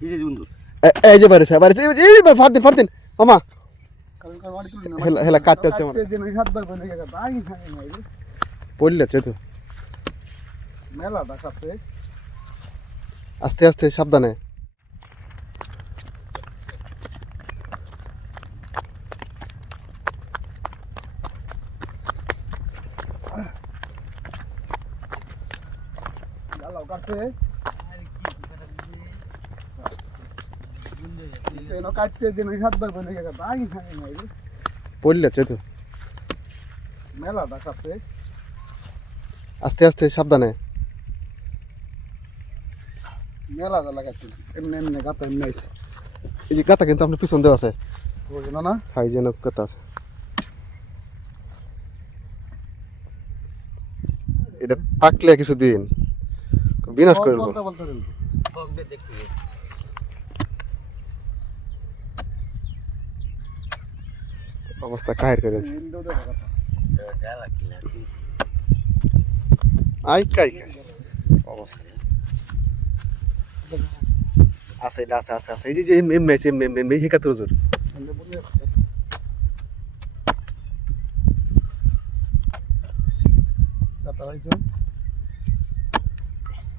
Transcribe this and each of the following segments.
এই যে বন্ধু এ- এই যে বাড়িছে বাড়িছে এই- এই বা- ফার দিন ফার দিন মামা কারণ কারণ মাটি তুলি না হেলা হেলা কাটতে হচ্ছে আমার কাটতে দিন ওই হাত বার বনে গেছে আই হাই নাই রে। পড়লে আছে তো মেলা দেখাচ্ছে আস্তে আস্তে সাবধানে জ্বালাও আস্তে আস্তে, সাবধানে। মেলা কাটছে এমনি এই যে গাতা কিন্তু আপনার পিছন দেওয়া আছে। বুঝলেন না হাই যেন কথা আছে। এটা থাকলে কিছুদিন বিনাশ বকবে দেখতে অবস্থা কাহির করে আই কাই অবস্থা। আছে এটা আছে আছে আছে। এই যে এম এম এম এম এম গাতা হইছে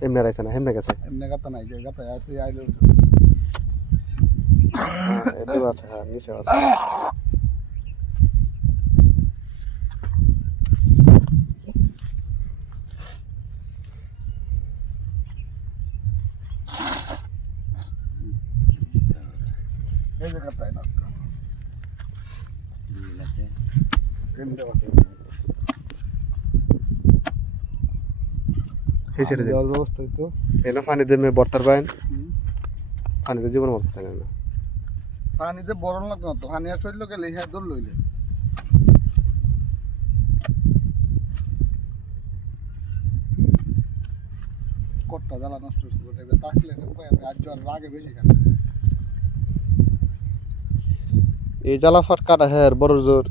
এমনি রাইছে না হেমনে গেছে এমনি গাতা নাই যে গাতা আছে আইলো হ্যাঁ, আছে হ্যাঁ নিচে আছে। এই যে গাতা না দেওয়ার ব্যবস্থা হইতো। এনা বর্তার বাইন। পানিতে জীবন থাকে না। পানিতে বড় লাগতো না তো। পানি আর চলল গেলে হ্যাঁ দৌড় লইলে। কটটা জ্বালা নষ্ট হচ্ছে দেখবে তাকলে আর রাগে বেশি খায়। এই জ্বালাফাট কাটা হ্যাঁ বড় জোর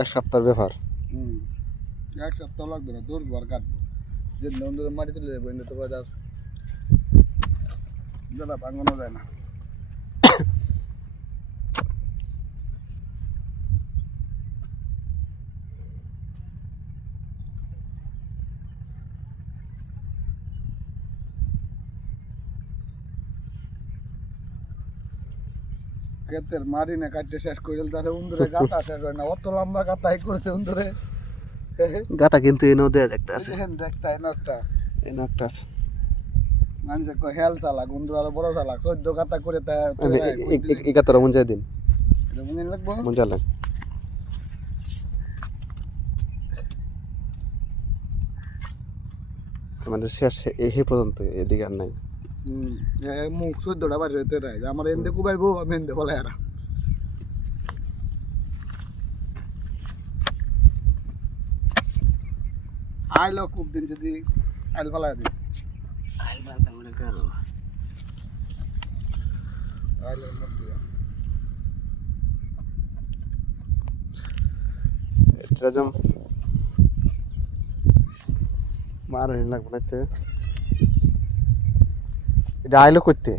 এক সপ্তাহের ব্যাপার। এক সপ্তাহ লাগবে না দৌড়বো আর কাটবো। যে মাটি তুলে যাব এনে তো বাজার। জ্বালা ভাঙানো যায় না। ক্ষেতের মারি না কাটতে শেষ করে তাহলে উন্দরে গাতা শেষ হয় না। অত লম্বা গাতাই করেছে উন্দরে। গাতা কিন্তু দেয়া একটা আছে। এনে আছে। মানুষে কয় হেল চালাক উন্দর আরও বড় চালাক চোদ্দ গাতা করে তা এই গাতারা দিন। এটা লাগবো? আমাদের শেষ এই হে পর্যন্ত এদিকে আর নাই। এ মুখ চোদ্দটা বাড়ি হইতে রায় আমার এনদে কুবাইবো আমি এনদে বলে আর আইলো খুব দিন যদি আইল ফেলাই দিই আইল বালতা মনে করো আইলো এটা যেমন লাগবে না এটা আইলো করতে।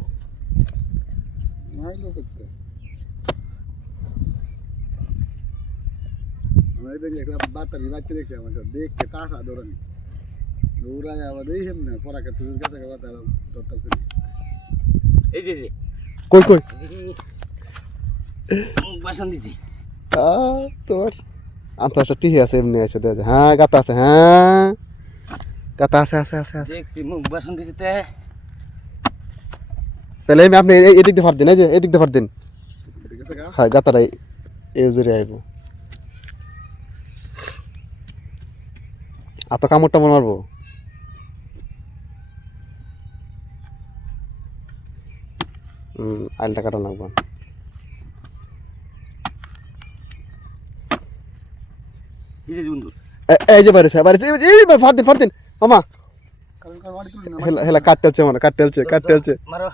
আইলো করতে। আমি দেখি একটা বাতারি বাচ্চা আমার দেখতে টাকা দৌড়ানি দৌড়ায় আবার দেখি এমনি পড়াকে তুই কাছে ধরতে এই যে কই কই? মুখ বাসন দিছে। তোমার আন্তরাষ্ট্র টিহি আছে এমনি আছে হ্যাঁ গাতা আছে হ্যাঁ। গাতা আছে আছে আছে। দেখছি মুখ বাসন দিছে তে। তাহলে আমি আপনি এদিক দিয়ে ফার দিন এই যে এদিক দিয়ে ফার দিন। হ্যাঁ গাতারা এই জোরে আইব। আর তো মারবো। আইলটা কাটা লাগবো। এই যে বন্ধু। এ- এই ফার দিন দিন। মামা হেলা কাটতে হচ্ছে মানে কাটতে হচ্ছে কাটতে হচ্ছে। মারো।